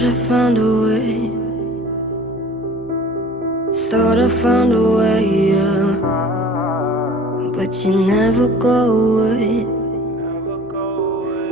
Thought I found a way. Thought I found a way, yeah. But you never go away.